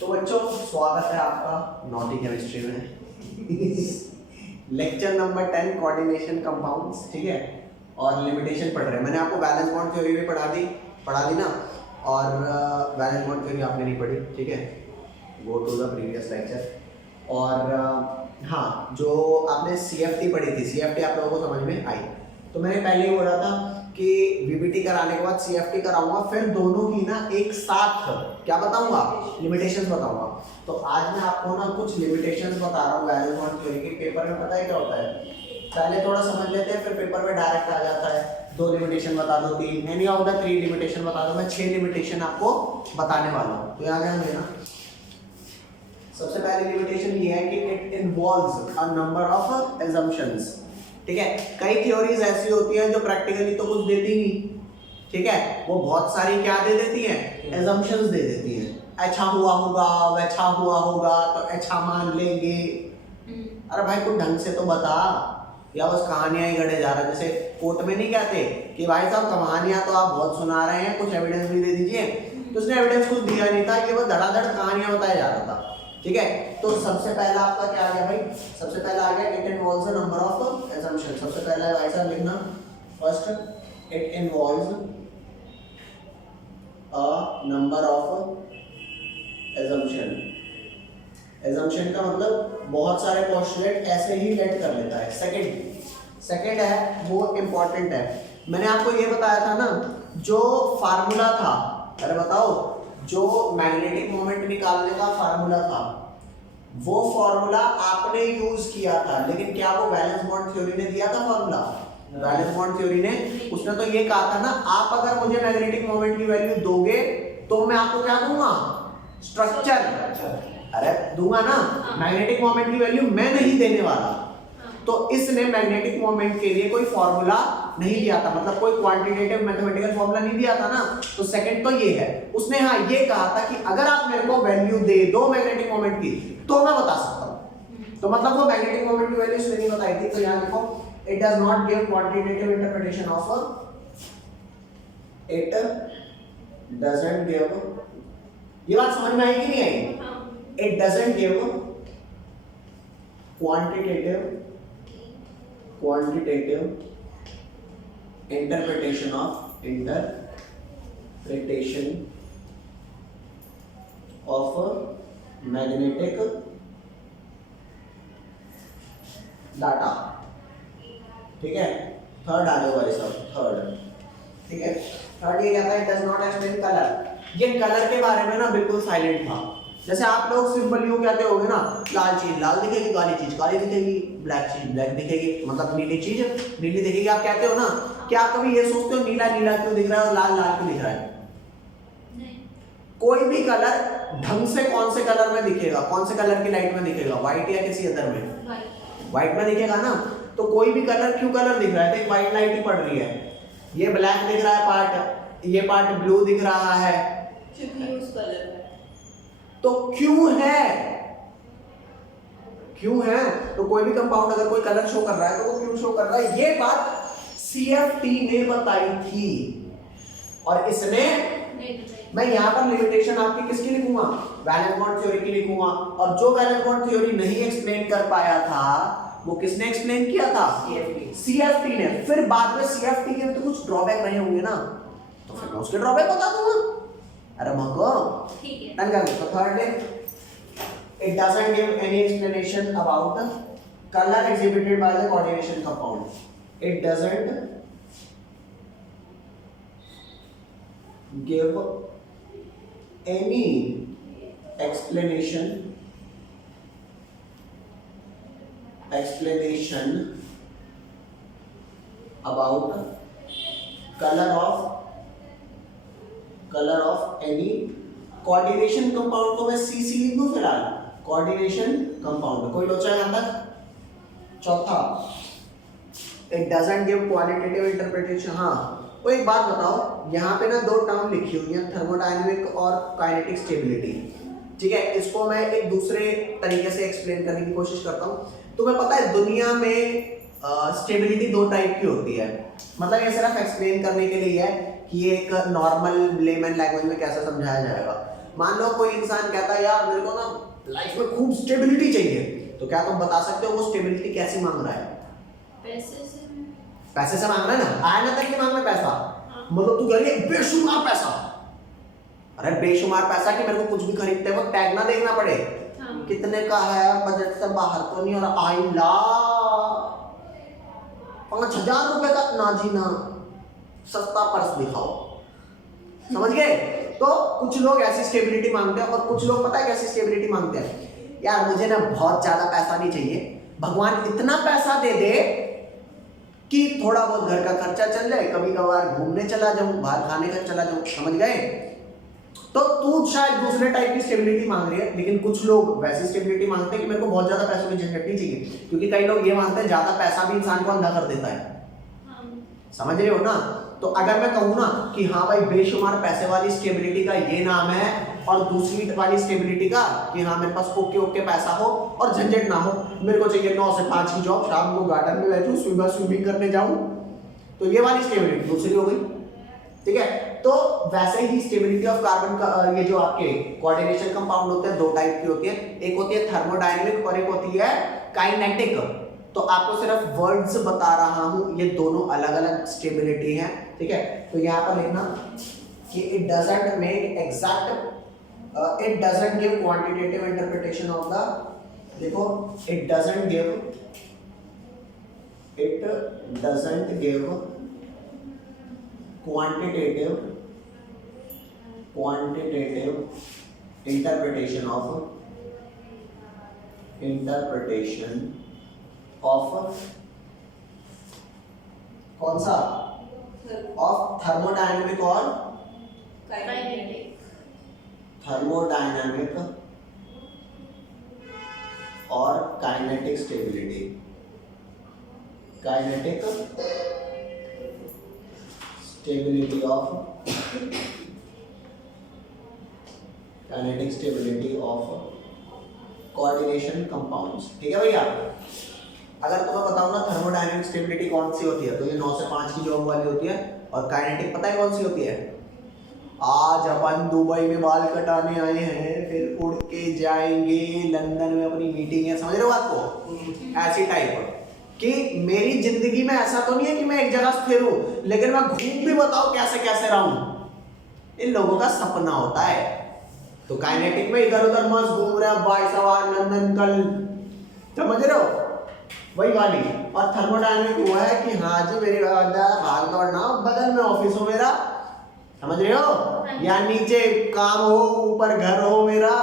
तो बच्चों स्वागत है आपका नॉटी केमिस्ट्री में लेक्चर नंबर 10 कोऑर्डिनेशन कंपाउंड्स, ठीक है। और लिमिटेशन पढ़ रहे हैं। मैंने आपको वैलेंस बॉन्ड थ्योरी भी पढ़ा दी ना, और वैलेंस बॉन्ड थ्योरी आपने नहीं पढ़ी, ठीक है। Go to the previous lecture. और हाँ, जो आपने CFT पढ़ी थी, CFT आप लोगों को समझ में आई। तो मैंने पहले ही बोला था कि VBT कराने के बाद CFT कराऊंगा, फिर दोनों की ना एक साथ क्या बताऊंगा, लिमिटेशंस बताऊंगा। तो आज मैं आपको ना कुछ लिमिटेशंस बता रहा हूँ वैलेंस बॉन्ड थ्योरी के। पेपर में पता है क्या होता है, पहले थोड़ा समझ लेते हैं, फिर पेपर में डायरेक्ट आ जाता है 2 लिमिटेशन बता दो, 3 एनी ऑफ द 3 लिमिटेशन बता दो। मैं 6 लिमिटेशन आपको बताने वाला हूँ। तो याद है हमें ना, सबसे पहली लिमिटेशन ये है कि it involves a number of assumptions, ठीक है। कई थ्योरीज ऐसी होती हैं जो प्रैक्टिकली तो कुछ देती नहीं, ठीक है। वो बहुत सारी क्या दे देती हैं, assumptions दे देती हैं। अच्छा हुआ होगा, वैसा हुआ होगा, तो अच्छा मान लेंगे। अरे भाई कुछ ढंग से तो बता, या बस कहानियां ही गढ़े जा रहा है। जैसे कोर्ट में नहीं कहते कि भाई साहब कहानियां तो आप बहुत सुना रहे हैं, कुछ एविडेंस भी दे दीजिए। तो उसने एविडेंस कुछ दिया नहीं था, ये बस धड़ाधड़ कहानियां बताया जा रहा था, ठीक है। तो सबसे पहला आपका क्या आ गया भाई, सबसे पहला आ गया it involves a number of assumptions। सबसे पहला भाई साहब लिखना first, it involves a number of assumption का मतलब बहुत सारे पोस्टुलेट ऐसे ही लेट कर लेता है। सेकंड है वो इंपॉर्टेंट है। मैंने आपको ये बताया था ना, जो फार्मूला था, अरे बताओ, जो मैग्नेटिक मोमेंट निकालने का फार्मूला था, वो फार्मूला आपने यूज किया था, लेकिन क्या वो वैलेंस बॉन्ड थ्योरी ने दिया था फार्मूला? वैलेंस बॉन्ड थ्योरी ने, उसने तो ये कहा था ना, आप अगर मुझे मैग्नेटिक मोमेंट की वैल्यू दोगे तो मैं आपको क्या दूंगा, स्ट्रक्चर। अरे दूंगा ना, मैग्नेटिक मोमेंट की वैल्यू मैं नहीं देने वाला। तो इसने मैग्नेटिक मोमेंट के लिए कोई फार्मूला नहीं दिया था, मतलब कोई क्वांटिटेटिव मैथमेटिकल फार्मूला नहीं दिया था ना। तो सेकंड तो ये है, उसने हाँ ये कहा था कि अगर आप मेरे को वैल्यू दे दो मैग्नेटिक मोमेंट की तो मैं बता सकता हूं। तो मतलब वो मैग्नेटिक मोमेंट की वैल्यू उसने नहीं बताई थी। तो यहां देखो, it does not give quantitative interpretation of, it doesn't give, ये बात समझ में आई कि नहीं आई? It doesn't give quantitative interpretation of magnetic data, ठीक है। थर्ड आ जाओ भाई साहब, थर्ड, ठीक है। थर्ड ये कहता है it does not explain colour. ये कलर के बारे में ना बिल्कुल साइलेंट था। जैसे आप लोग सिंपल यूं कहते होगे ना, लाल चीज लाल दिखेगी, काली चीज काली दिखेगी, ब्लैक चीज ब्लैक दिखेगी, मतलब नीली चीज नीली दिखेगी। आप कहते हो ना, क्या आप कभी ये सोचते हो नीला नीला क्यों दिख रहा है और लाल लाल क्यों दिख रहा है? नहीं। कोई भी कलर ढंग से कौन से कलर में दिखेगा, कौन से कलर की लाइट में दिखेगा, व्हाइट या किसी अदर में? व्हाइट में दिखेगा ना। तो कोई भी कलर क्यों कलर दिख रहा है, तो व्हाइट लाइट ही पड़ रही है। ये ब्लैक दिख रहा है पार्ट, ये पार्ट ब्लू दिख रहा है, क्योंकि उस कलर है। तो क्यों है, क्यों है? तो कोई भी कंपाउंड अगर कोई कलर शो कर रहा है तो वो क्यों शो कर रहा है, ये बात CFT ने बताई थी। और इसने, मैं यहां पर लिमिटेशन आपकी किसकी लिखूंगा, वैलेंस बॉन्ड थ्योरी की लिखूंगा। और जो वैलेंस बॉन्ड थ्योरी नहीं एक्सप्लेन कर पाया था, वो किसने एक्सप्लेन किया था? CFT ने। फिर बाद में CFT के तो कुछ ड्रॉबैक रहे होंगे ना, तो फिर मैं उसके ड्रॉबैक बता दूंगा। अरे मको ठीक है, डन कर। तो थर्ड है, it doesn't give any explanation about the color exhibited by the coordination compound. It doesn't give any explanation about color of any coordination compound को मैं CC लिख दूं फिलहाल, कोऑर्डिनेशन कंपाउंड। कोई लोचा यहां तक? चौथा, it doesn't give qualitative interpretation. हाँ, वो एक बात बताओ, यहाँ पे ना 2 टर्म लिखी हुई हैं, थर्मोडायनेमिक और काइनेटिक स्टेबिलिटी, ठीक है। इसको मैं एक दूसरे तरीके से एक्सप्लेन करने की कोशिश करता हूँ। तुम्हें पता है दुनिया में स्टेबिलिटी 2 टाइप की होती है। मतलब ये सिर्फ एक्सप्लेन करने के लिए है कि ये एक नॉर्मल लेमन लैंग्वेज में कैसे समझाया जाएगा। मान लो कोई इंसान कहता है यार मेरे को ना लाइफ में खूब स्टेबिलिटी चाहिए, तो क्या तुम बता सकते हो वो स्टेबिलिटी कैसी मांग रहा है? पैसे से मांग रहा है ना, आया ना तक कि मांग रहा है पैसा। मतलब तू कह रही है बेशुमार पैसा, अरे बेशुमार पैसा कि मेरे को कुछ भी खरीदते वक्त टैग ना देखना पड़े, कितने का है, बजट से बाहर तो नहीं, और आई ला 5,000 रुपए का, ना जी ना, सस्ता पर्स दिखाओ। समझ गए? तो कुछ लोग ऐसी स्टेबिलिटी मांगते हैं, और कुछ लोग पता है कैसी स्टेबिलिटी मांगते हैं, यार मुझे ना बहुत ज्यादा पैसा नहीं चाहिए, भगवान इतना पैसा दे दे कि थोड़ा बहुत घर का खर्चा चल जाए, कभी कभार घूमने चला जाऊं, बाहर खाने का चला जाऊं। समझ गए? तो तू शायद दूसरे टाइप की स्टेबिलिटी मांग रही है, लेकिन कुछ लोग वैसी स्टेबिलिटी मांगते हैं कि मेरे को बहुत ज्यादा पैसों की झंझट नहीं चाहिए, क्योंकि कई लोग ये मानते हैं ज्यादा पैसा भी इंसान को अंधा कर देता है। समझ रहे हो ना? तो अगर मैं कहूँ ना कि हाँ भाई बेशुमार पैसे वाली स्टेबिलिटी का ये नाम है, और दूसरी वाली स्टेबिलिटी का कि हाँ मेरे पास ओके ओके पैसा हो और झंझट ना हो, मेरे को चाहिए 9 से 5 की जॉब, शाम को गार्डन में बैठूं, सुबह स्विमिंग करने जाऊं, तो ये वाली स्टेबिलिटी दूसरी हो गई। ठीक है? तो वैसे ही स्टेबिलिटी ऑफ कार्बन का ये जो आपके कोऑर्डिनेशन कंपाउंड होते हैं दो टाइप की होती है, एक होती है थर्मोडायनेमिक और एक होती है काइनेटिक। तो आपको सिर्फ वर्ड्स बता रहा हूं, ये दोनों अलग अलग स्टेबिलिटी हैं। ठीक है? तो यहां पर लिखना कि it doesn't make exact, it doesn't give quantitative interpretation of the, देखो it doesn't give quantitative interpretation of कौन सा? ऑफ थर्मोडायनेमिक और थर्मोडायनेमिक और kinetic stability. Kinetic stability of coordination compounds. ठीक है भैया? अगर तुम्हें बताऊं ना थर्मोडायनेमिक स्टेबिलिटी कौन सी होती है, तो ये 9 से 5 की जॉब वाली होती है, और काइनेटिक पता है कौन सी होती है? आज अपन दुबई में बाल कटाने आए हैं, फिर उड़ के जाएंगे लंदन में, अपनी मीटिंग है। समझ रहे हो बात को? ऐसी टाइप कि मेरी जिंदगी में ऐसा तो नहीं है कि मैं एक जगह स्थिर हूं, लेकिन मैं घूम भी बताओ कैसे कैसे रहूं। इन लोगों का सपना होता है। तो काइनेटिक में इधर उधर मस्त घूम रहे हैं, बाई सवार लंदन कल, समझ रहे हो? वही वाली। और थर्मोडायनेमिक वो है कि हाँ जी मेरी भाग दौड़ना, बगल में ऑफिस हो मेरा, समझ रहे हो? या नीचे काम हो, ऊपर घर हो मेरा,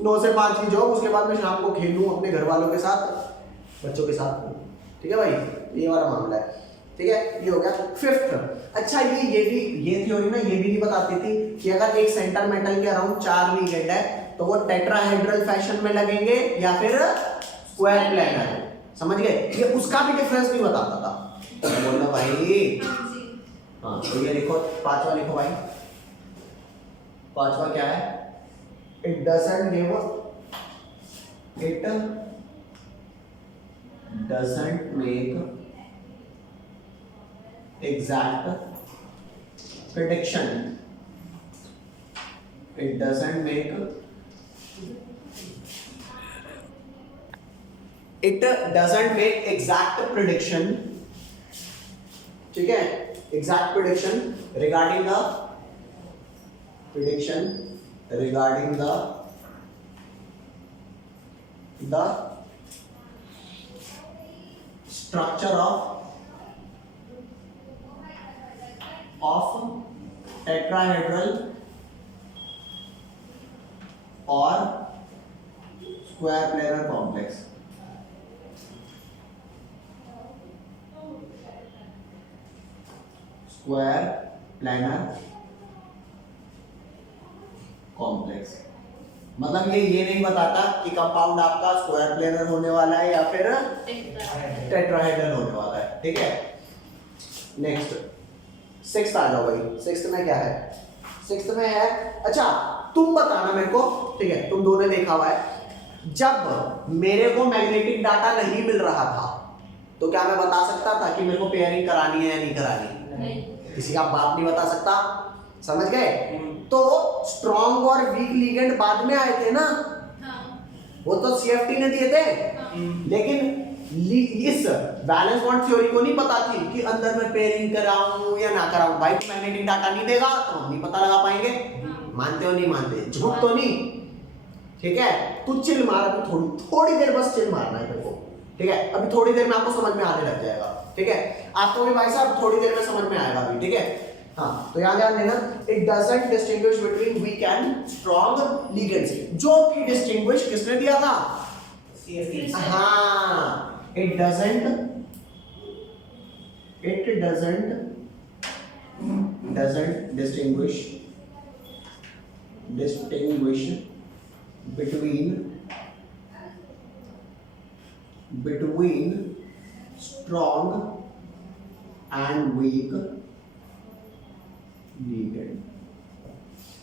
9 से 5 की जॉब, उसके बाद मैं शाम को खेलूं अपने घर वालों के साथ, बच्चों के साथ। ठीक है भाई? ये वाला मामला है। ठीक है? ये हो गया फिफ्थ। अच्छा ये थ्योरी ना ये भी नहीं बताती थी कि अगर एक सेंटर मेटल के अराउंड 4 लिगेंड है तो वो टेट्राहेड्रल फैशन में लगेंगे या फिर स्क्वायर प्लेनर। समझ गए? ये उसका भी डिफरेंस नहीं बताता था। बोलना भाई। हाँ, तो ये लिखो, पांचवा लिखो भाई। पांचवा क्या है? It doesn't make exact prediction. It doesn't make exact prediction. ठीक है? Exact prediction regarding the structure of tetrahedral or square planar complex. Square planar complex मतलब ये नहीं बताता कि कंपाउंड आपका स्क्वायर प्लेनर होने वाला है या फिर टेट्राहेड्रल होने वाला है। ठीक है? नेक्स्ट सिक्स्थ आ जाओ भाई। सिक्स्थ में क्या है? सिक्स्थ में है, अच्छा तुम बताना मेरे को। ठीक है? तुम दोनों ने देखा हुआ है, जब मेरे को मैग्नेटिक डाटा नहीं मिल रहा था तो क्या मैं बता सकता था कि मेरे को पेयरिंग करानी है या नहीं करानी? किसी का बाप नहीं बता सकता। समझ गए? तो स्ट्रॉन्ग और वीक लिगेंड बाद में आए थे ना, वो तो सीएफटी ने दिए थे, लेकिन इस बैलेंस बॉन्ड थ्योरी को नहीं पता थी कि अंदर में पेयरिंग कराऊं या ना कराऊं। भाई मैग्नेटिक डाटा नहीं देगा तो हम नहीं पता लगा पाएंगे। मानते हो नहीं मानते, झूठ तो नहीं, ठीक है। तू चिल मार, अभी थोड़ी देर बस चिल मारना है तेरे को, ठीक है। अभी थोड़ी देर में आपको समझ में आने लग जाएगा, ठीक है। आपको भी भाई साहब थोड़ी देर में समझ में आएगा अभी, ठीक है। हाँ, तो यहाँ ध्यान देना, it doesn't distinguish between weak and strong ligands, जो कि डिस्टिंग्विश किसने दिया था? सीएफटी। हाँ, it doesn't distinguish between strong and weak ligand,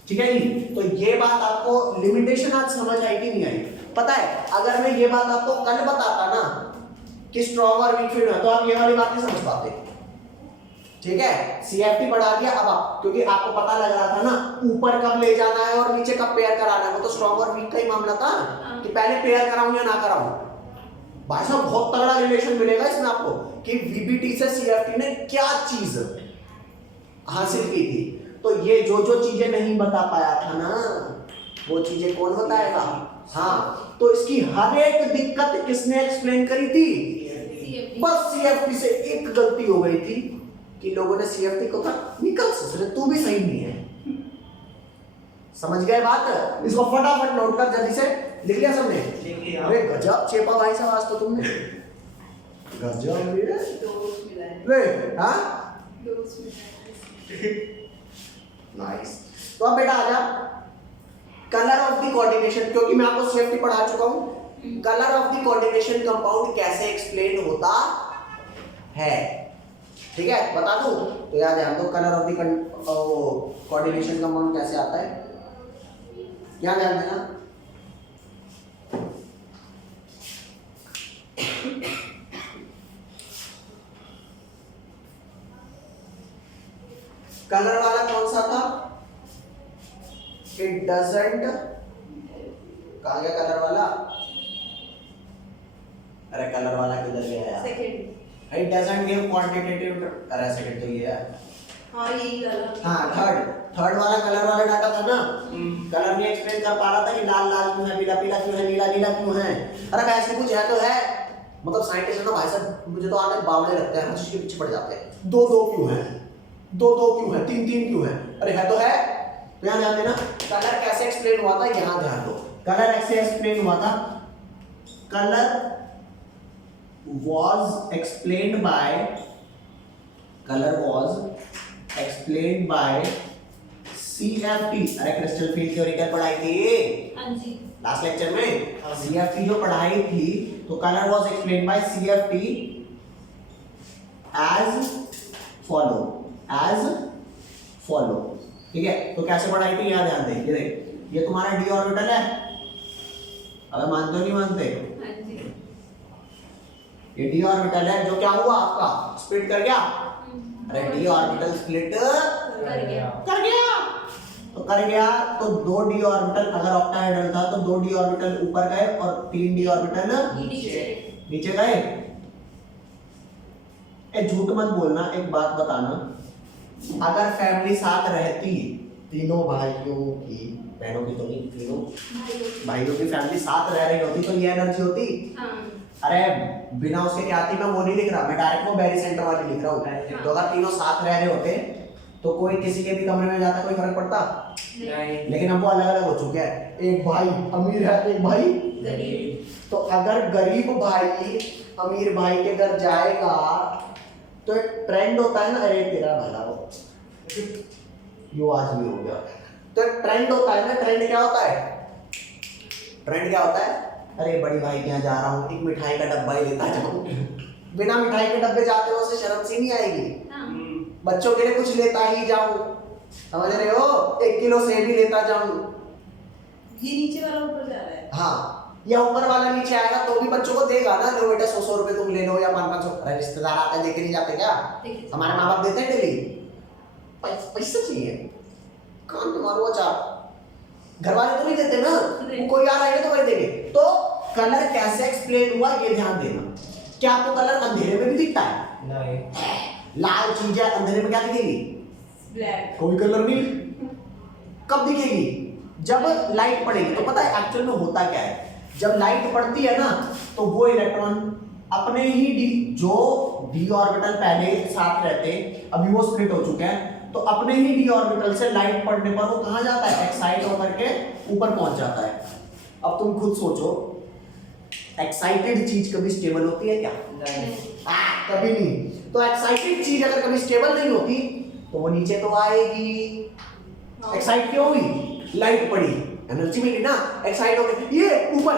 ठीक है जी। तो ये बात आपको लिमिटेशन आज समझ आई कि नहीं आई? पता है, अगर मैं ये बात आपको कल बताता ना कि स्ट्रॉन्ग और वीक फील्ड है, तो आप ये वाली बात नहीं समझ पाते, ठीक है। सीएफटी पढ़ा दिया अब आप, क्योंकि आपको पता लग रहा था ना ऊपर कब ले जाना है और नीचे कब पेयर कराना है। वो तो स्ट्रॉन्ग और वीक का ही मामला था कि पहले पेयर कराऊं या ना कराऊं। भाई साहब बहुत तगड़ा रिलेशन मिलेगा इसमें आपको कि वीबीटी से सीएफटी ने क्या चीज हासिल की थी। तो ये जो जो चीजें नहीं बता पाया था ना, वो चीजें कौन बताएगा? हाँ, तो इसकी हर एक दिक्कत किसने एक्सप्लेन करी थी? बस सीएफटी से एक गलती हो गई थी कि लोगों ने सीएफटी को कहा निकल से, तू भी सही नहीं है। समझ गए बात? इसको फटाफट नोट कर, जल्दी से लिख लिया सबने? अरे गजब चेपा भाई साहब आज तो तुमने, गजब रे। हाँ नाइस। तो अब बेटा आजा, कलर ऑफ द कोऑर्डिनेशन, क्योंकि मैं आपको सीएफटी पढ़ा चुका हूं, colour of the coordination compound कैसे एक्सप्लेन होता है, ठीक है, बता दूं? तो याद है हमको colour of the coordination compound कैसे आता है, क्या ध्यान देना। कलर वाला कौन सा था? इट डजंट, कहा गया कलर वाला? अरे कलर वाला किधर गया यार? Second. It doesn't give quantitative, अरे सेकंड तो ये है। हाँ यही वाला। हाँ थर्ड वाला कलर वाला डाटा था ना, कलर नहीं एक्सप्लेन कर पा रहा था कि लाल लाल क्यों है, पीला पीला क्यों है, नीला नीला क्यों है। अरे वैसे कुछ है तो है, मतलब साइंटिस्ट है ना भाई साहब, मुझे तो आने बावड़े लगते हैं, हर चीज के पीछे पड़ जाते हैं। दो क्यों है, दो क्यों है, तीन क्यों है, अरे है तो है। तो यहाँ ध्यान देना, कलर कैसे एक्सप्लेन हुआ था, यहाँ ध्यान दो। कलर ऐसे एक्सप्लेन हुआ था, colour was explained by CFT। अरे क्रिस्टल फील्ड थ्योरी क्या पढ़ाई थी? हाँ जी, लास्ट लेक्चर में CFT जो पढ़ाई थी, तो colour was explained by CFT as follow, ठीक है। तो कैसे पढ़ाई थी यहाँ ध्यान दे, ये देख, ये तुम्हारा डी ऑर्बिटल है, अगर मानते हो नहीं मानते? ये डी ऑर्बिटल है, जो क्या हुआ आपका स्प्लिट कर गया। अरे डी ऑर्बिटल स्प्लिट कर गया, तो दो डी ऑर्बिटल, अगर ऑक्टाहेड्रल था तो दो डी ऑर्बिटल ऊपर गए और तीन डी ऑर्बिटल नीचे गए। ए झूठ मत बोलना, एक बात बताना, अगर फैमिली साथ रहती, तीनों भाइयों की, बहनों की तो नहीं, तीनों भाइयों की फैमिली साथ रह रही होती तो ये एनर्जी होती। अरे बिना उसके क्या थी, मैं वो नहीं लिख रहा, मैं डायरेक्ट वो बैरी सेंटर वाली लिख रहा हूँ। तो अगर तीनों साथ रह रहे होते तो कोई किसी के भी कमरे में जाता कोई फर्क पड़ता नहीं। लेकिन हम वो अलग अलग हो चुके हैं, एक भाई अमीर है, एक भाई गरीब। तो अगर गरीब भाई अमीर भाई के घर जाएगा तो एक ट्रेंड होता है ना, अरे तेरा भला हो, यो आज भी हो गया। तो एक ट्रेंड होता है ना, ट्रेंड क्या होता है? ट्रेंड क्या होता है? अरे बड़ी भाई के यहाँ जा रहा हूँ, एक मिठाई का डब्बा ही लेता जाऊँ। बिना मिठाई के डब्बे जाते हो उसे शर्म सी नहीं आएगी? बच्चों के लिए कुछ लेता ही जाऊँ, समझ रहे हो? 1 किलो सेब भी लेता जाऊँ। ये नीचे वाला ऊपर जा रहा है। हाँ, या ऊपर वाला नीचे आएगा तो भी बच्चों को देगा ना, लो बेटा 100 रुपए तुम ले लो या 500। अरे रिश्तेदार आते हैं, देखे नहीं जाते क्या? हमारे माँ बाप देते हैं डेली, पैसा चाहिए, काम मारो चाप। घर वाले तो नहीं देते ना, नहीं। कोई आ रहा है तो वही देंगे। तो कलर कैसे एक्सप्लेन हुआ ये ध्यान देना। क्या आपको कलर अंधेरे में भी दिखता है? नहीं। लाल चीज है, अंधेरे में क्या दिखेगी? ब्लैक। कोई कलर नहीं। कब दिखेगी? जब लाइट पड़ेगी। तो पता है एक्चुअल में होता क्या है, जब लाइट पड़ती है ना तो वो इलेक्ट्रॉन अपने ही जो डी ऑर्बिटल पहले साथ रहते, अभी वो स्प्लिट हो चुके हैं, तो अपने ही डी ऑर्बिटल से लाइट पड़ने पर वो कहां जाता है? एक्साइट होकर के ऊपर पहुंच जाता है। अब तुम खुद सोचो, एक्साइटेड चीज कभी स्टेबल होती है क्या? नहीं। कभी नहीं। तो एक्साइटेड चीज अगर कभी स्टेबल नहीं होती तो वो नीचे तो आएगी। एक्साइट क्यों हुई? लाइट पड़ी, एनर्जी मिली ना, एक्साइट हो गए। ये ऊपर,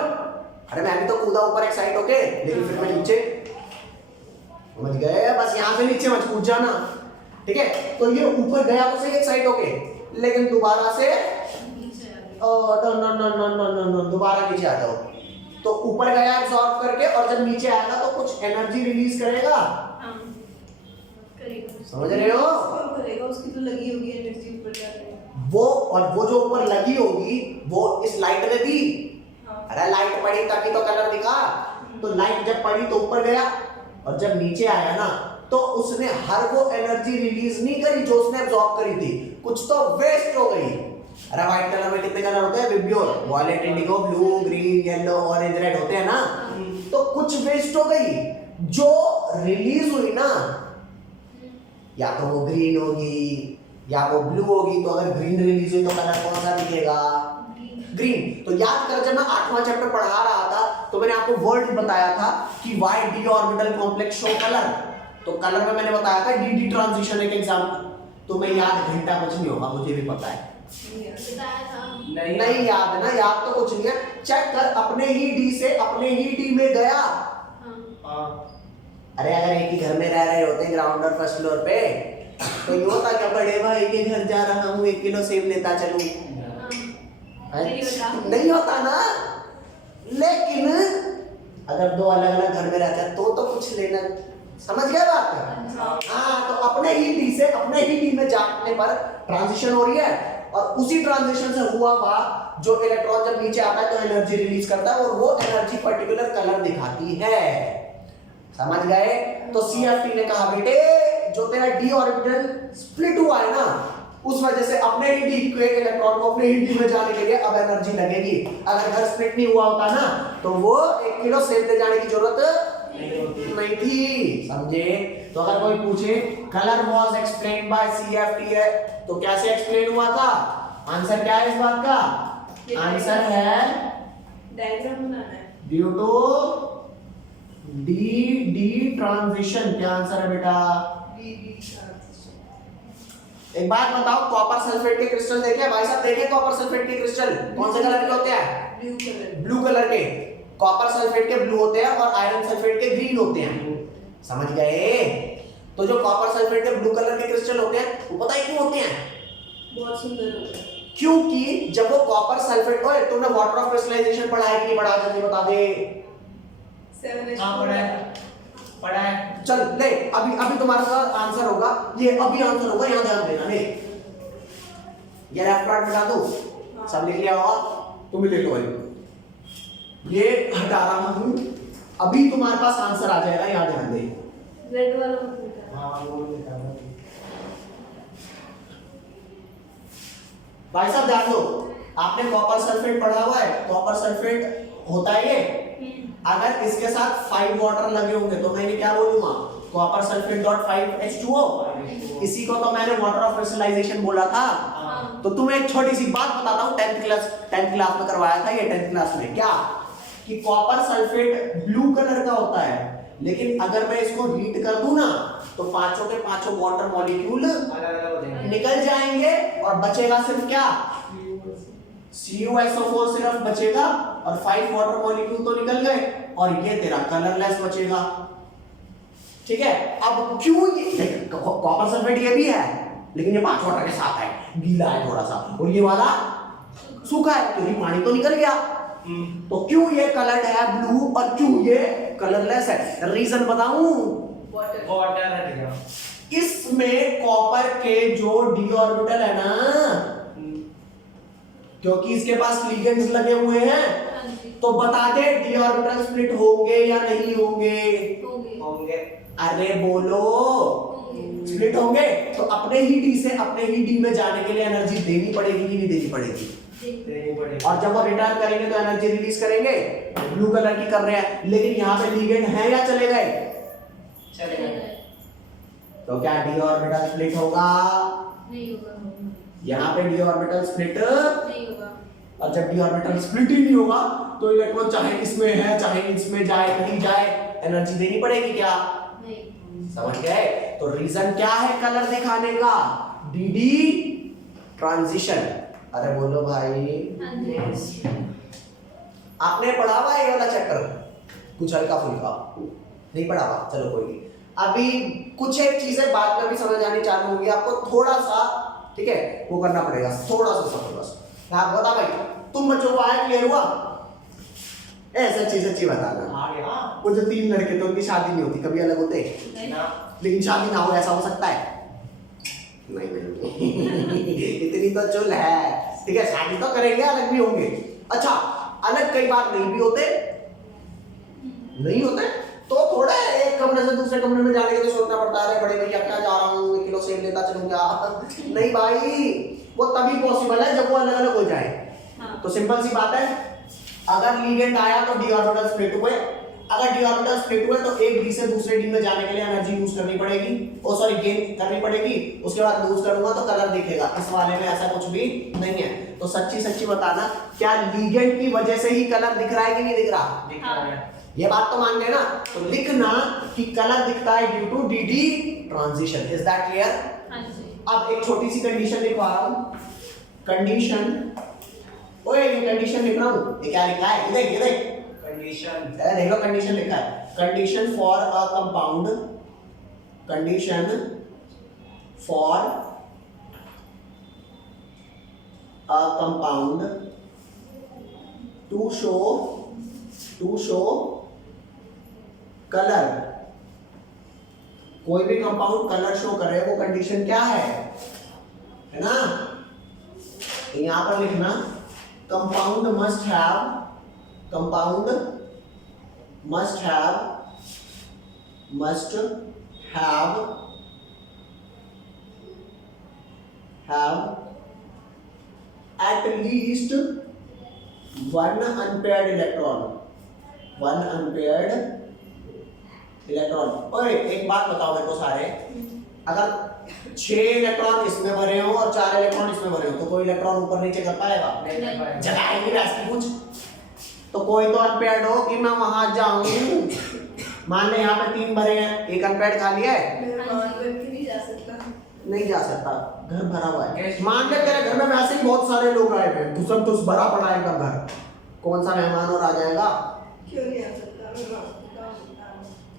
अरे मैं भी तो कूदा ऊपर एक्साइट होके, लेकिन फिर मैं नीचे। समझ गए? बस यहाँ से नीचे मत कूद जाना, ठीक है? तो ये ऊपर गया तो सही एक्साइट होके, लेकिन दोबारा से दोबारा नीचे आ जाओ। तो ऊपर गया एब्सॉर्ब करके, और जब नीचे आएगा तो कुछ एनर्जी रिलीज करेगा। समझ रहे हो? करेगा, उसकी तो लगी होगी एनर्जी ऊपर जाके। वो, और वो जो ऊपर लगी होगी वो इस लाइट ने दी। हाँ। अरे लाइट पड़ी तभी तो कलर दिखा। तो लाइट जब पड़ी तो ऊपर गया, और जब नीचे आया ना तो उसने हर वो एनर्जी रिलीज नहीं करी जो उसने एब्सॉर्ब करी थी, कुछ तो वेस्ट हो गई। अरे व्हाइट कलर में कितने कलर होते हैं? VIBGYOR, violet, indigo, blue, green, yellow, orange, red होते हैं ना। तो कुछ वेस्ट हो गई, जो रिलीज हुई ना, या तो वो ग्रीन होगी या वो ब्लू होगी। तो अगर ग्रीन रिलीज हुई तो कलर कौन सा दिखेगा? ग्रीन। तो याद कर, जब मैं 8वां चैप्टर पढ़ा रहा था तो मैंने आपको वर्ड बताया था कि why d orbital complex show colour. तो कलर में मैंने बताया था डी डी ट्रांजिशन एक एग्जांपल। तो मैं याद घंटा कुछ नहीं होगा, मुझे भी पता है। नहीं याद ना, याद तो कुछ नहीं है। चेक कर, अपने ही डी से अपने ही डी में गया। अरे अगर एक ही घर में रह रहे होते ग्राउंड और फर्स्ट फ्लोर पे, तो ये होता क्या, बड़े भाई के घर जा रहा हूँ 1 किलो सेब लेता चलूं? नहीं होता ना। लेकिन अगर दो अलग अलग घर में रहते हैं तो कुछ लेना। समझ गए बात? हाँ। तो अपने ही डी से अपने ही डी में जाने पर ट्रांजिशन हो रही है, और उसी ट्रांजिशन से हुआ जो इलेक्ट्रॉन जब नीचे आता है तो एनर्जी रिलीज करता है, और वो एनर्जी पर्टिकुलर कलर दिखाती है। समझ गए? तो सीएफटी ने कहा बेटे, जो तेरा डी ऑर्बिटल स्प्लिट हुआ है ना, उस वजह से अपने ही डी के इलेक्ट्रॉन को अपने ही डी में जाने के लिए अब एनर्जी लगेगी। अगर घर स्प्लिट नहीं हुआ होता ना तो वो 1 किलो सेब ले जाने की जरूरत नहीं थी। समझे? तो अगर कोई पूछे colour was explained bye CFT है तो कैसे एक्सप्लेन हुआ था? आंसर क्या है इस बात का? आंसर है डायग्राम बनाना है। Due to d d transition. क्या आंसर है बेटा? एक बात बताओ, कॉपर सल्फेट के क्रिस्टल देखे भाई साहब? देखे कॉपर सल्फेट के क्रिस्टल कौन से कलर के होते हैं? Blue colour. ब्लू कलर के। कॉपर सल्फेट के ब्लू होते हैं और आयरन सल्फेट के ग्रीन होते हैं। समझ गए? तो जो कॉपर सल्फेट के ब्लू कलर के क्रिस्टल होते हैं वो पता है क्यों होते हैं? बहुत सुंदर होता है। क्योंकि जब वो कॉपर सल्फेट, ओए तुमने वाटर ऑफ क्रिस्टलाइजेशन पढ़ा है कि नहीं पढ़ा? जल्दी बता दे। 7H पढ़ा है। चल ले, अभी तुम्हारे पास आंसर होगा, ये अभी आंसर होगा, यहाँ ध्यान देना। ले ये लेफ्ट पार्ट मिटा दो, सब लिख लिया होगा, तुम भी लिख लो भाई। ये हटा रहा हूं, अभी तुम्हारे पास आंसर आ जाएगा, यहाँ ध्यान दे। रेड वाला मत मिटा। हाँ वो लिखा है। भाई साहब ध्यान दो, आपने कॉपर सल्फेट पढ़ा हुआ है। कॉपर सल्फेट होता है ये, अगर इसके साथ 5 वाटर लगे होंगे तो मैंने क्या बोलूंगा? Copper sulphate dot 5H2O। इसी को तो मैंने वाटर ऑफ क्रिस्टलाइजेशन बोला था। तो तुम्हें एक छोटी सी बात बताता हूँ, 10th क्लास में करवाया था ये। 10th क्लास में क्या कि कॉपर सल्फेट ब्लू कलर का होता है, लेकिन अगर मैं इसको हीट कर दूं ना तो पांचों के पांचों वाटर मॉलिक्यूल अलग-अलग हो जाएंगे, निकल जाएंगे और बचेगा सिर्फ क्या? CuSO4 सिर्फ बचेगा और 5 वाटर मॉलिक्यूल तो निकल गए और ये तेरा कलरलेस बचेगा। ठीक है? अब क्यों ये कॉपर सल्फेट ये भी है लेकिन ये 5 वाटर के साथ है, गीला है थोड़ा सा, और ये वाला सूखा है क्योंकि पानी तो निकल गया। तो क्यों ये कलर्ड है ब्लू और क्यों ये कलरलेस है? रीजन बताऊं? वाटर है। इसमें कॉपर के जो डी ऑर्बिटल है ना, क्योंकि इसके पास लिगेंड्स लगे हुए हैं। हाँ जी। तो बता दे डी ऑर्बिटल स्प्लिट होंगे या नहीं होंगे? होंगे। होंगे। अरे बोलो, होंगे। स्प्लिट होंगे तो अपने ही डी से अपने ही डी में जाने के लिए एनर्जी देनी पड़ेगी कि नहीं देनी पड़ेगी? देनी पड़ेगी। और जब वो रिटर्न करेंगे तो एनर्जी रिलीज करेंगे। ब्लू कलर की कर रहे हैं, लेकिन यहाँ पे लिगेंड है या चले गए? चलेगा। तो क्या डी ऑर्बिटल स्प्लिट होगा? नहीं होगा। यहाँ पे डी ऑर्बिटल स्प्लिट, नहीं होगा। और जब डी ऑर्बिटल स्प्लिट ही नहीं होगा तो इलेक्ट्रॉन चाहे इसमें है चाहे इसमें जाए कहीं जाए एनर्जी देनी पड़ेगी क्या? नहीं। समझ गए? तो रीजन क्या है कलर दिखाने का? DD transition. अरे बोलो भाई, हाँ जी। आपने पढ़ा हुआ है ये वाला चैप्टर? कुछ हल्का फुल्का नहीं पढ़ा हुआ? चलो कोई नहीं, अभी कुछ एक चीजें बाद में भी समझ आनी चालू होगी आपको, थोड़ा सा ठीक है वो करना पड़ेगा, थोड़ा सा सब बस। आप बता भाई, तुम बच्चों को आया क्लियर हुआ? ऐसा चीज अच्छी बताना। आ गया। वो जो 3 लड़के थे उनकी शादी नहीं होती, कभी अलग होते ना। लेकिन शादी ना हो, ऐसा हो सकता है? नहीं नहीं इतनी तो चुल है, ठीक है शादी तो करेंगे, अलग भी होंगे। अच्छा, अलग कई बार नहीं भी होते, नहीं होते तो थोड़ा एक कमरे से दूसरे कमरे में जाने के लिए सोचना पड़ता है, बड़े भैया क्या जा रहा हूँ 1 किलो सेब लेता चलूं क्या? नहीं भाई, वो तभी पॉसिबल है जब वो अलग अलग हो जाए। हाँ। तो सिंपल सी बात है, अगर लिगेंड आया तो डी ऑर्बिटल स्प्लिट हुए, अगर डी ऑर्बिटल स्प्लिट हुए तो एक डी से दूसरे डी में जाने के लिए एनर्जी यूज करनी पड़ेगी, ओ सॉरी गेन करनी पड़ेगी, उसके बाद लूज करूंगा तो कलर दिखेगा। इस वाले में ऐसा कुछ भी नहीं है। तो सच्ची सच्ची बताना, क्या लिगेंड की वजह से ही कलर दिख रहा है कि नहीं दिख रहा? दिख रहा है। ये बात तो मान गए ना? तो लिखना कि कलर दिखता है due to d d transition. Is that clear? हाँ जी। अब एक छोटी सी कंडीशन लिखवा रहा हूं। कंडीशन, ओए ये कंडीशन लिख रहा हूं, ये क्या लिखा है? ये देख कंडीशन। देख लो, कंडीशन लिखा है। Condition for a compound, condition for a compound to show colour. कोई भी कंपाउंड कलर शो करे वो कंडीशन क्या है ना? यहां पर लिखना compound must have at least one unpaired electron। ओए एक बात बताओ मेरे को सारे, अगर 6 इलेक्ट्रॉन इसमें भरे हो और 4 इलेक्ट्रॉन इसमें भरे हो तो कोई इलेक्ट्रॉन ऊपर नीचे कर पाएगा? नहीं कर पाएगा। जगाएगी वैसे कुछ तो कोई तो अनपेयर्ड हो कि मैं वहां जाऊं। मान ले यहाँ पे 3 भरे हैं, एक अनपेयर्ड खाली है, नहीं जा सकता। नहीं जा सकता, घर भरा हुआ है। Yes. मान ले तेरे घर में वैसे ही बहुत सारे लोग आए हैं, घुसम तो भरा पड़ा है एकदम घर, कौन सा मेहमान और आ जाएगा? क्यों नहीं आ सकता?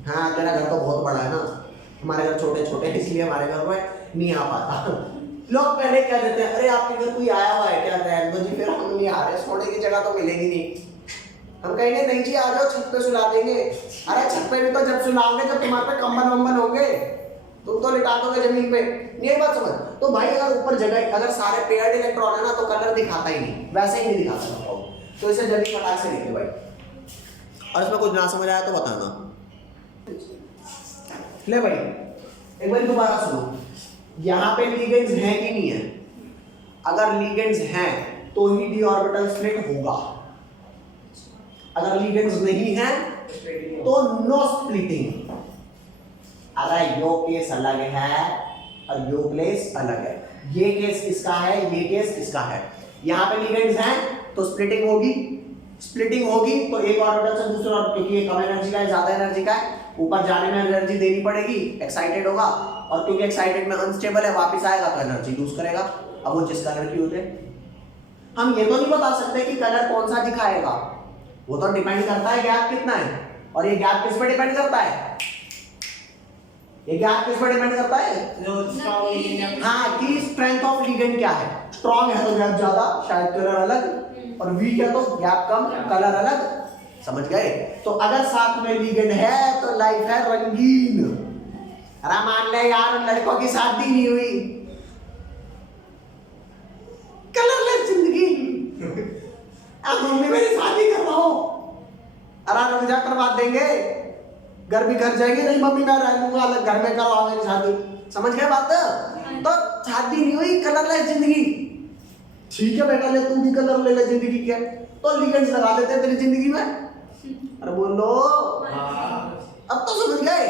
हाँ तेरा घर तो बहुत बड़ा है ना, हमारे घर छोटे छोटे हैं इसलिए हमारे घर में नहीं आ पाता। लोग पहले क्या कहते हैं, अरे आपके घर कोई आया हुआ है क्या? रहने दो जी, फिर हम नहीं आ रहे, सोने की जगह तो मिलेगी नहीं। हम कहेंगे नहीं जी आ जाओ, छत पे सुला देंगे। अरे छत पे भी तो जब सुलाओगे जब तुम्हारे पे कंबल वंबल होंगे, तुम तो लिटा दोगे जमीन पे। ये बात समझ। तो भाई अगर ऊपर जगह, अगर सारे पेयर्ड इलेक्ट्रॉन है ना तो कलर दिखाता ही नहीं, वैसे ही नहीं दिखाता। तो इसे जल्दी फटाक से लिख लो भाई, और इसमें कुछ ना समझ आया तो बताना। ले भाई एक बार दोबारा सुनो, यहाँ पे लिगेंड्स हैं कि नहीं है? अगर लिगेंड्स हैं तो ही डी ऑर्बिटल स्प्लिट होगा, अगर लिगेंड्स नहीं है तो नो स्प्लिटिंग। अगर यो केस अलग है और यो केस अलग है, ये केस इसका है, ये केस इसका है। यहाँ पे लिगेंड्स हैं तो स्प्लिटिंग होगी, स्प्लिटिंग होगी तो एक ऑर्बिटल से दूसरे ऑर्बिटल, क्योंकि ये कम एनर्जी का है ज्यादा एनर्जी का है, ऊपर जाने में एनर्जी देनी पड़ेगी, एक्साइटेड होगा, और क्योंकि एक्साइटेड में अनस्टेबल है वापस आएगा तो एनर्जी लूज करेगा। अब वो जिस कलर की होते, हम ये तो नहीं बता सकते कि कलर कौन सा दिखाएगा, वो तो डिपेंड करता है गैप कितना है, और ये गैप किस पे डिपेंड करता है? ये गैप किस पे डिपेंड करता है? हाँ, कि स्ट्रेंथ ऑफ लिगेंड क्या है। स्ट्रॉन्ग है तो गैप ज्यादा, शायद कलर अलग, और वीक है तो गैप कम, कलर अलग। समझ गए? तो अगर साथ में लिगेंड है तो लाइफ है रंगीन। अरे मान ले यार लड़कों की शादी नहीं हुई, कलरलेस जिंदगी। अरे रुक जा, करवा देंगे, घर भी कर जाएंगे। नहीं मम्मी मैं रह लूंगा अलग घर में, करवाओगे शादी। समझ गए बात? तो शादी नहीं हुई, कलरलेस जिंदगी। ठीक है बेटा, ले तू भी कलर ले ले जिंदगी के, तो लिगेंड्स लगा देते हैं तेरी जिंदगी में। अरे बोलो, अब तो समझ गए।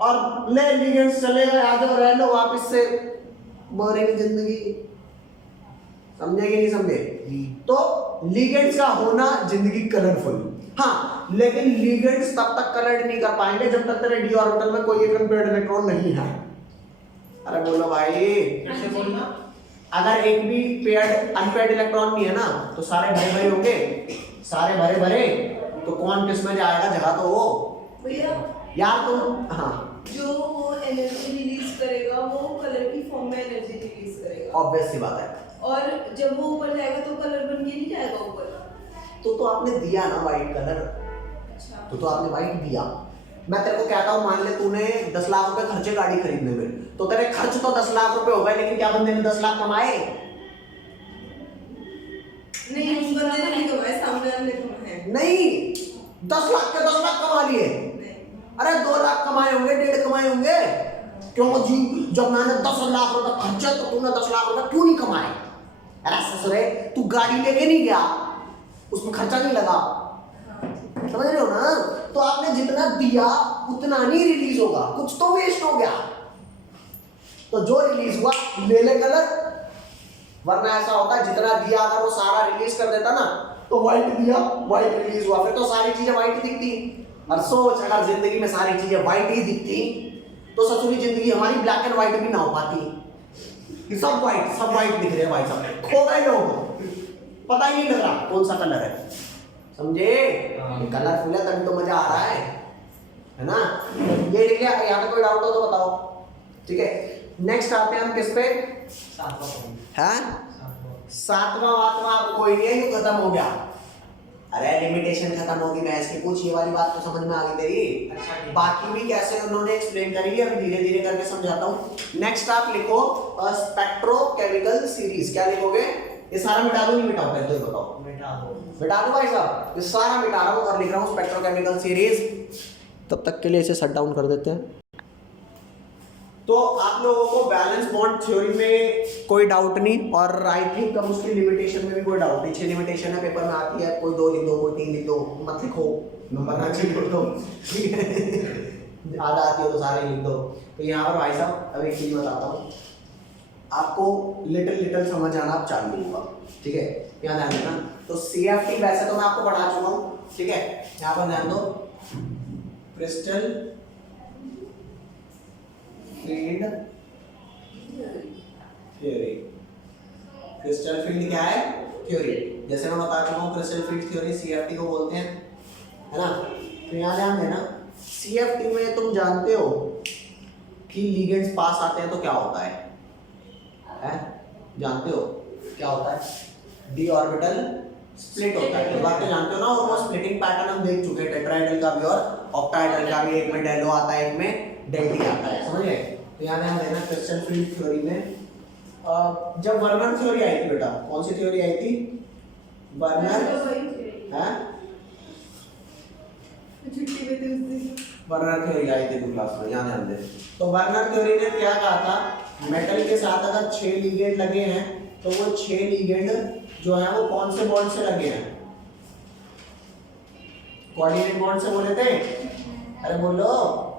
और ले लिगेंड्स चले गए, आ जाओ रह लो वापस से, बोरिंग जिंदगी। समझे कि नहीं समझे? तो लिगेंड्स का होना जिंदगी कलरफुल। हाँ, लेकिन लिगेंड्स तब तक कलर्ड नहीं कर पाएंगे जब तक तेरे डी ऑर्बिटल में कोई एक अनपेयर्ड इलेक्ट्रॉन नहीं है। अरे बोलो भाई, कैसे बोलना? अगर एक भी पेयर्ड अनपेयर्ड इलेक्ट्रॉन नहीं है ना, तो सारे भरे भरे होंगे, सारे भरे भरे, तो कौन किस में जाएगा? जगह तो वो भैया यार तुम। हाँ, जो वो एनर्जी रिलीज करेगा वो कलर की फॉर्म में एनर्जी रिलीज करेगा, ऑब्वियस सी बात है। और जब वो ऊपर जाएगा तो कलर बन के नहीं जाएगा ऊपर। तो आपने दिया ना वाइट कलर, अच्छा, तो आपने वाइट दिया। मैं तेरे को कहता हूँ, मान ले तूने 10 लाख रुपए खर्चे गाड़ी खरीदने में, तो तेरे खर्च तो 10 लाख रुपए हो गए, लेकिन क्या बंदे ने 10 लाख कमाए? नहीं उस बंदे ने नहीं कमाए, सामने वाले ने कमाए। नहीं, 10 लाख के 10 लाख कमा लिए। नहीं, अरे 2 लाख कमाए होंगे, 1.5 कमाए होंगे। क्यों जी, जब मैंने 10 लाख रुपए खर्चा तो तूने 10 लाख रुपए क्यों नहीं कमाए? अरे ससुरे, तू गाड़ी लेके नहीं गया, उसमें खर्चा नहीं लगा। समझ रहे हो ना? तो आपने जितना दिया उतना नहीं रिलीज होगा, कुछ तो वेस्ट हो गया। तो जो रिलीज हुआ ले ले कलर, वरना ऐसा होता है जितना दिया अगर वो सारा रिलीज कर देता ना, तो व्हाइट दिया व्हाइट रिलीज हुआ, फिर तो सारी चीजें व्हाइट दिखती। और सोच, अगर जिंदगी में सारी चीजें व्हाइट ही दिखती तो ससुरी जिंदगी हमारी ब्लैक एंड व्हाइट भी ना हो पाती। सब व्हाइट दिख रहे हैं भाई साहब, खो गए लोग, पता ही नहीं लग रहा कौन सा कलर है। समझे? कलरफुल है तभी तो मजा आ रहा है ना? ये लिख लिया, यहाँ पे कोई डाउट हो तो बताओ। ठीक है, नेक्स्ट आते हैं हम किस पे? सातवां पॉइंट। हैं? सातवां वातवां अब कोई नहीं है, ये खत्म हो गया। अरे लिमिटेशन खत्म होगी भैंस की पूछ, ये वाली बात तो समझ में आ गई तेरी। अच्छा, ठीक। बाकी भी कैसे उन्होंने एक्सप्लेन करी है, अभी धीरे धीरे करके समझाता हूँ। नेक्स्ट आप लिखो स्पेक्ट्रोकेमिकल सीरीज। क्या लिखोगे? ये सारा मिटा दो, नहीं मिटाओ पहले तो बताओ। मिटा दो। मिटा दो भाई साहब, ये सारा मिटा रहा हूँ और लिख रहा हूँ स्पेक्ट्रोकेमिकल सीरीज। तब तक के लिए इसे शट डाउन कर देते हैं। तो आप लोगों को बैलेंस बॉन्ड थ्योरी में कोई डाउट नहीं, और आई थिंक अब उसकी लिमिटेशन में भी कोई डाउट नहीं। 6 लिमिटेशन है, पेपर में आती है, कोई 2 लिख दो, कोई 3 लिख दो, मत लिखो, नंबर ना लिख दो, ठीक है? आधा आती हो तो सारे लिख दो। तो यहाँ पर भाई साहब अब एक चीज बताता हूँ, आपको लिटिल समझ आना आप चालू होगा। ठीक है, यहाँ ध्यान देना। तो CFT वैसे तो मैं आपको पढ़ा चुका हूँ, ठीक है? यहाँ पर ध्यान दो, crystal field theory. Crystal field क्या है? थ्योरी। जैसे मैं बता चुका हूँ, क्रिस्टल फील्ड थ्योरी CFT को बोलते हैं, है ना? तो यहाँ ध्यान देना, CFT में तुम जानते हो कि लिगेंड्स पास आते हैं तो क्या होता है? जानते हो क्या होता है? डी ऑर्बिटल स्प्लिट होता है। ये बात तो जानते हो ना, और वो स्प्लिटिंग पैटर्न हम देख चुके हैं, टेट्राहेड्रल का भी और ऑक्टाहेड्रल का भी। एक में डेलो आता है, एक में डेल्टी आता है, समझ गए? तो यहाँ ध्यान देना, क्रिस्टल फील्ड थ्योरी में जब वर्नर थ्योरी आई थी बेटा, कौन सी थ्योरी आई थी? वर्नर, हैं? छुट्टी में थे उस दिन। वर्नर थ्योरी आई थी तो क्लास में, यहाँ ध्यान दे। तो वर्नर थ्योरी ने क्या कहा था? मेटल के साथ अगर 6 लिगेंड लगे हैं तो वो 6 लिगेंड जो है वो कौन से बॉन्ड से लगे हैं? कोऑर्डिनेट बॉन्ड से बोले थे। अरे बोलो।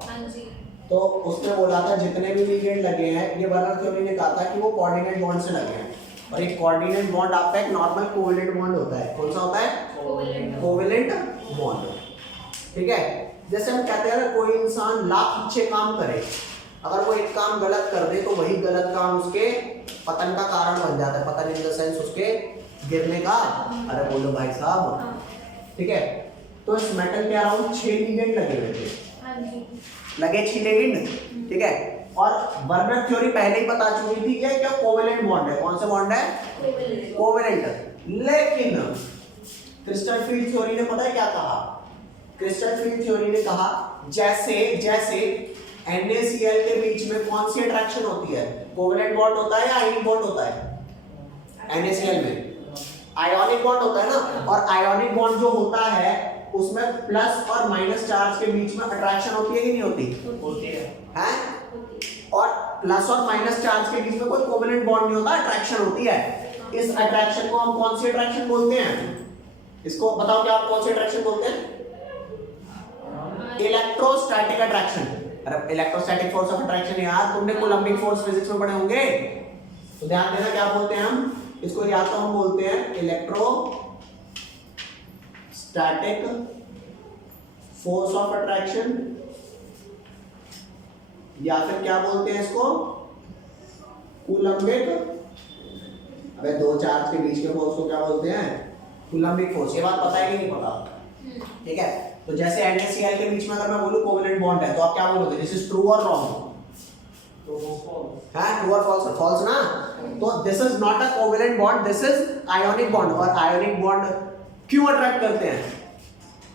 हाँ जी। तो उसने बोला था जितने भी लिगेंड लगे हैं, ये वर्नर थ्योरी ने कहा था कि वो कोऑर्डिनेट बॉन्ड से लगे हैं। और एक कोऑर्डिनेट बॉन्ड आपका एक नॉर्मल कोवेलेंट बॉन्ड होता है। कौन सा होता है? Covalent bond. ठीक है, जैसे हम कहते हैं ना, कोई इंसान लाख अच्छे काम करे, अगर वो एक काम गलत कर दे तो वही गलत काम उसके पतन का कारण बन जाता है। पतन इन द सेंस उसके गिरने का। अरे बोलो भाई साहब, ठीक है? तो इस मेटल के अराउंड 6 लिगेंड लगे हुए थे, लगे 6 लिगेंड, ठीक है? और वर्नर थ्योरी पहले ही बता चुकी थी कि क्या कोवेलेंट बॉन्ड है। कौन सा बॉन्ड है? कोवेलेंट। लेकिन क्रिस्टल फील्ड थ्योरी ने पता है क्या कहा? क्रिस्टल फील्ड थ्योरी ने कहा जैसे NaCl के बीच में कौन सी अट्रैक्शन होती है? कोवेलेंट बॉन्ड होता है या आयनिक बॉन्ड होता है? NaCl में आयोनिक बॉन्ड होता है ना। और आयोनिक बॉन्ड जो होता है उसमें प्लस और माइनस चार्ज के बीच में अट्रैक्शन होती है कि नहीं होती? होती है। हैं? और प्लस और माइनस चार्ज के बीच में कोई कोवेलेंट बॉन्ड नहीं होता, अट्रैक्शन होती है। इस अट्रैक्शन को हम कौन सी अट्रैक्शन बोलते हैं? इसको बताओ क्या आप कौन सी अट्रैक्शन बोलते हैं? Electrostatic attraction. अरे इलेक्ट्रोस्टैटिक फोर्स ऑफ अट्रैक्शन यार तुमने कूलम्बिक फोर्स फिजिक्स में पढ़े होंगे, तो ध्यान देना क्या बोलते हैं हम इसको, या तो हम बोलते हैं इलेक्ट्रोस्टैटिक फोर्स ऑफ अट्रैक्शन, या फिर क्या बोलते हैं इसको, कूलम्बिक, अबे दो चार्ज के बीच के फोर्स को क्या बोलते हैं? Coulombic force. ये बात पता है कि नहीं पता? ठीक है, तो जैसे NaCl के बीच में अगर मैं बोलूं कोवेलेंट बॉन्ड है तो आप क्या बोलोगे? दिस इज ट्रू और रॉन्ग? तो वो false। है ट्रू और फॉल्स? फॉल्स ना। तो this is not a covalent bond, this is ionic bond. और आयोनिक बॉन्ड क्यों अट्रैक्ट करते हैं?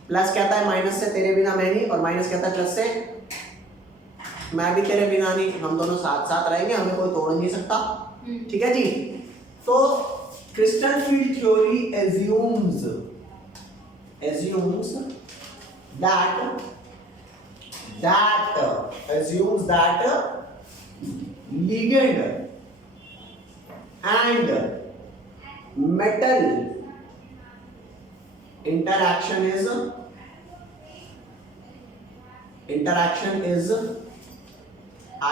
प्लस कहता है माइनस से तेरे बिना मैं नहीं, और माइनस कहता है प्लस से मैं भी तेरे बिना नहीं, हम दोनों साथ साथ रहेंगे, हमें कोई तोड़ नहीं सकता। ठीक है जी। तो crystal field theory assumes that ligand and metal interaction is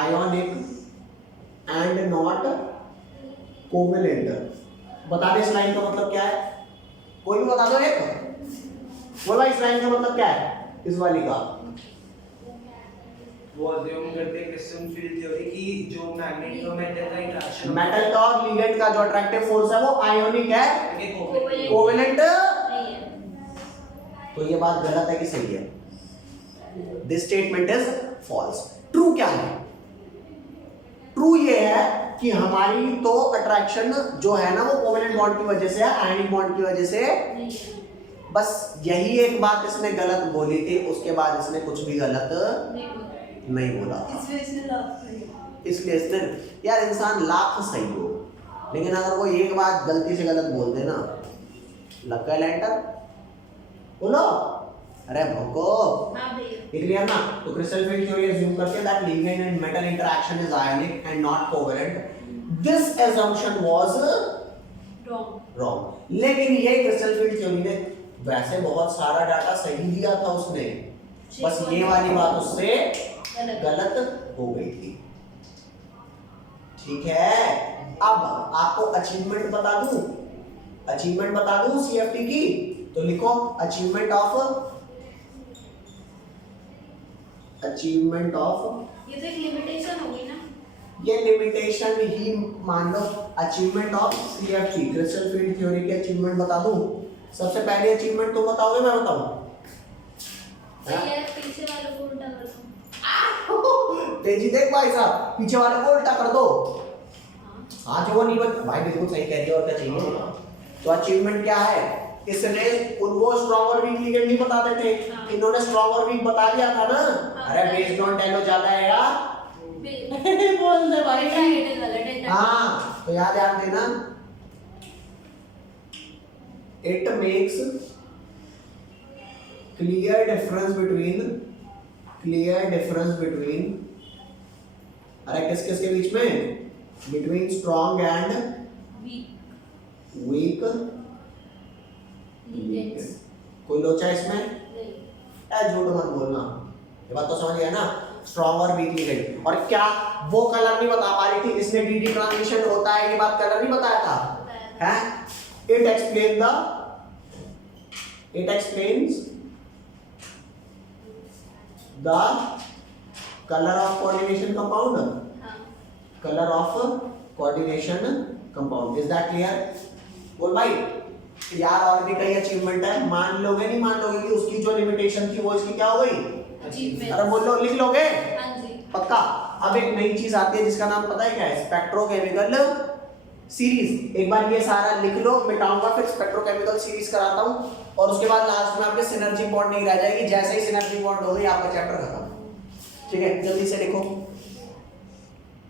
ionic and not covalent. बता दे इस लाइन का मतलब क्या है? कोई भी बता दो एक। बोला इस लाइन का मतलब क्या है इस वाली का? वो अज्यूम करते हैं क्रिस्टल फील्ड थ्योरी की जो मैग्नेट और मेटल का इंटरेक्शन, मेटल का और लिगेंड का जो अट्रैक्टिव फोर्स है वो आयोनिक है, कोवेलेंट। तो ये बात गलत है कि सही है? This statement is false. True क्या है? ट्रू ये है कि हमारी तो अट्रैक्शन जो है ना वो कोवेलेंट बॉन्ड की वजह से है, आयनिक बॉन्ड की वजह से। बस यही एक बात इसने गलत बोली थी, उसके बाद इसने कुछ भी गलत नहीं बोला था। इसलिए इसने, यार इंसान लाख सही हो लेकिन अगर वो एक बात गलती से गलत बोल दे ना, लग गया लैंटर। बोलो अरे भोको, क्लियर ना? तो क्रिस्टल फील्ड थ्योरी अज्यूम करते हैं that ligand and metal interaction is ionic and not covalent. This assumption was wrong। लेकिन ये क्रिस्टल फील्ड थ्योरी ने वैसे बहुत सारा डाटा सही दिया था उसने, बस ये वाली बात उससे गलत हो गई थी। ठीक है, अब आपको अचीवमेंट बता दूं, CFT की, तो लिखो अचीवमेंट ऑफ ये तो एक लिमिटेशन होगी ना? ये लिमिटेशन ही मान लो। Achievement of CFT crystal field theory के अचीवमेंट बता दूं। सबसे पहले अचीवमेंट तुम बताओगे मैं बताऊं? पीछे वाले को उल्टा कर दो। तेजी देख भाई साहब, पीछे वाले को उल्टा कर दो। हाँ जो वो नहीं भाई बिल्कुल सही कह रही है, और क्या चाहिए? तो अचीवमेंट क्या है? इसने उनको स्ट्रॉन्ग और वीक लिगेंड नहीं बताते थे, इन्होंने स्ट्रॉन्ग और वीक बता दिया था ना। अरे बेस्ड ऑन टेलो ज्यादा है यार। बोल दे भाई। हाँ तो याद देना, it makes clear difference between अरे किस के बीच में? Between strong and weak. कोई लोचा इसमें? झूठ मत बोलना, ये बात तो समझ गया ना? स्ट्रॉन्ग और वीक लिगेंड। और क्या वो कलर नहीं बता पा रही थी? इसने DD ट्रांजिशन होता है ये बात कलर नहीं बताया था, हैं? It explains the color of coordination compound. Color of coordination compound. Is that clear? बोल भाई। यार और भी कई अचीवमेंट है, मान लोगे नहीं मान लोगे कि उसकी जो लिमिटेशन थी वो इसकी क्या हो गई? अरे बोल लो, लिख लोगे? पक्का। अब एक नई चीज आती है जिसका नाम पता है क्या है? Spectrochemical series. एक बार ये सारा लिख लो, मिटाऊंगा फिर स्पेक्ट्रोकेमिकल सीरीज कराता हूँ, और उसके बाद लास्ट में आपके सिनर्जी बॉन्ड नहीं रह जाएगी। जैसे ही सिनर्जी बॉन्ड हो गई आपका चैप्टर खत्म। ठीक है, जल्दी से लिखो।